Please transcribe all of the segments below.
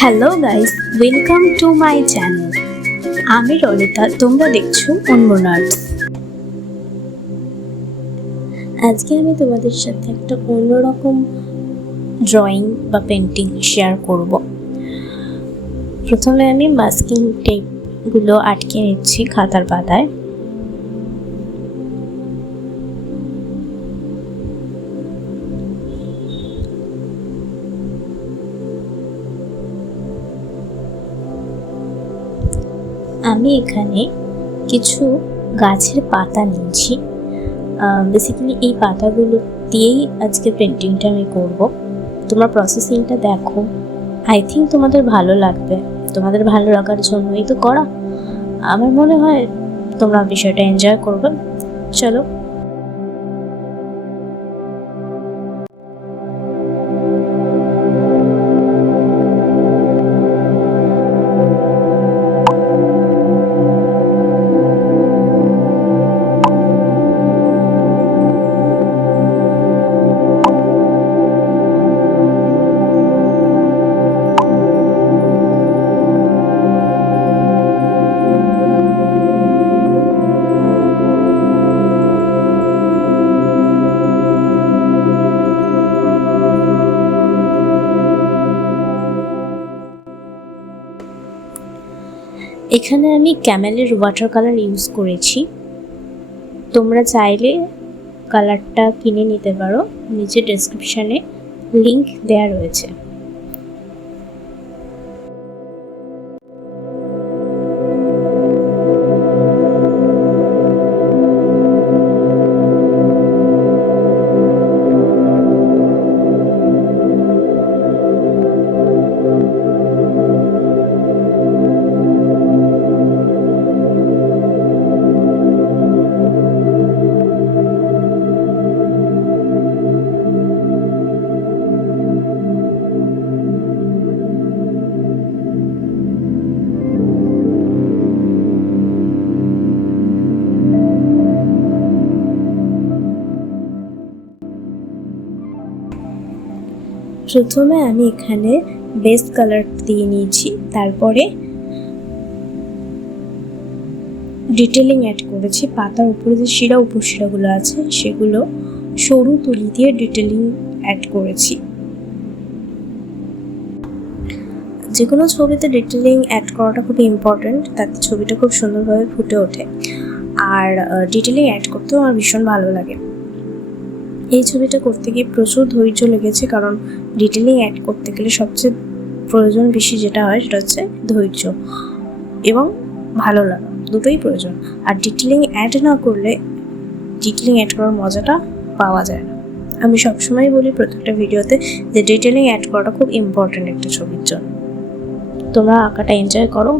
Hello guys, welcome to my channel. আমি রনিতা, তোমরা দেখছো unmonarts। আজকে আমি তোমাদের সাথে একটা অন্যরকম ড্রয়িং বা পেন্টিং শেয়ার করব। প্রথমে আমি মাস্কিং টেপগুলো আটকে নিচ্ছি খাতার পাতায়। আমি এখানে কিছু গাছের পাতা নিয়েছি। বেসিক্যালি এই পাতাগুলো দিয়েই আজকে পেন্টিংটা আমি করব। তোমরা প্রসেসিংটা দেখো, আই থিঙ্ক তোমাদের ভালো লাগবে। তোমাদের ভালো লাগার জন্যই তো করা। আমার মনে হয় তোমরা বিষয়টা এনজয় করবে। চলো। এখানে আমি ক্যামেলের ওয়াটার কালার ইউজ করেছি। তোমরা চাইলে কালারটা কিনে নিতে পারো, নিচে ডেসক্রিপশানে লিংক দেওয়া রয়েছে। প্রথমে আমি এখানে বেস কালার দিয়ে নিয়েছি, তারপরে ডিটেলিং অ্যাড করেছি। পাতার উপরে যে শিরা উপশিরাগুলো আছে সেগুলো সরু তুলি দিয়ে ডিটেলিং অ্যাড করেছি। যে কোনো ছবিতে ডিটেলিং অ্যাড করাটা খুব ইম্পর্ট্যান্ট, তাতে ছবিটা খুব সুন্দরভাবে ফুটে ওঠে। আর ডিটেলিং অ্যাড করতেও আমার ভীষণ ভালো লাগে। এই ছবিটা করতে গিয়ে প্রচুর ধৈর্য লেগেছে, কারণ ডিটেলিং অ্যাড করতে গেলে সবচেয়ে প্রয়োজন বেশি যেটা হয় সেটা হচ্ছে ধৈর্য এবং ভালো লাগা, দুটোই প্রয়োজন। আর ডিটেলিং অ্যাড না করলে ডিটেলিং অ্যাড করার মজাটা পাওয়া যায় না। আমি সবসময় বলি প্রত্যেকটা ভিডিওতে যে ডিটেলিং অ্যাড করাটা খুব ইম্পর্ট্যান্ট একটা ছবির জন্য। তোমরা আঁকাটা এনজয় করো।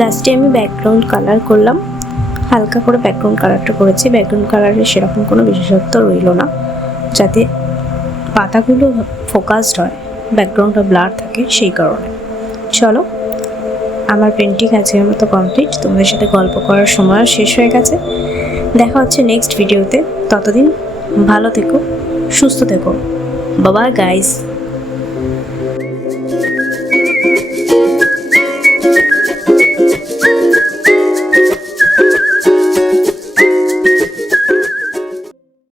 লাস্টে আমি ব্যাকগ্রাউন্ড কালার করলাম, হালকা করে ব্যাকগ্রাউন্ড কালারটা করেছি। ব্যাকগ্রাউন্ড কালারের সেরকম কোনো বিশেষত্ব রইল না, যাতে পাতাগুলো ফোকাসড হয়, ব্যাকগ্রাউন্ডটা ব্লার থাকে, সেই কারণে। চলো, আমার পেন্টিং আজকের মতো কমপ্লিট। তোমাদের সাথে গল্প করার সময় শেষ হয়ে গেছে। দেখা হচ্ছে নেক্সট ভিডিওতে। ততদিন ভালো থেকো, সুস্থ থেকো। Bye bye guys.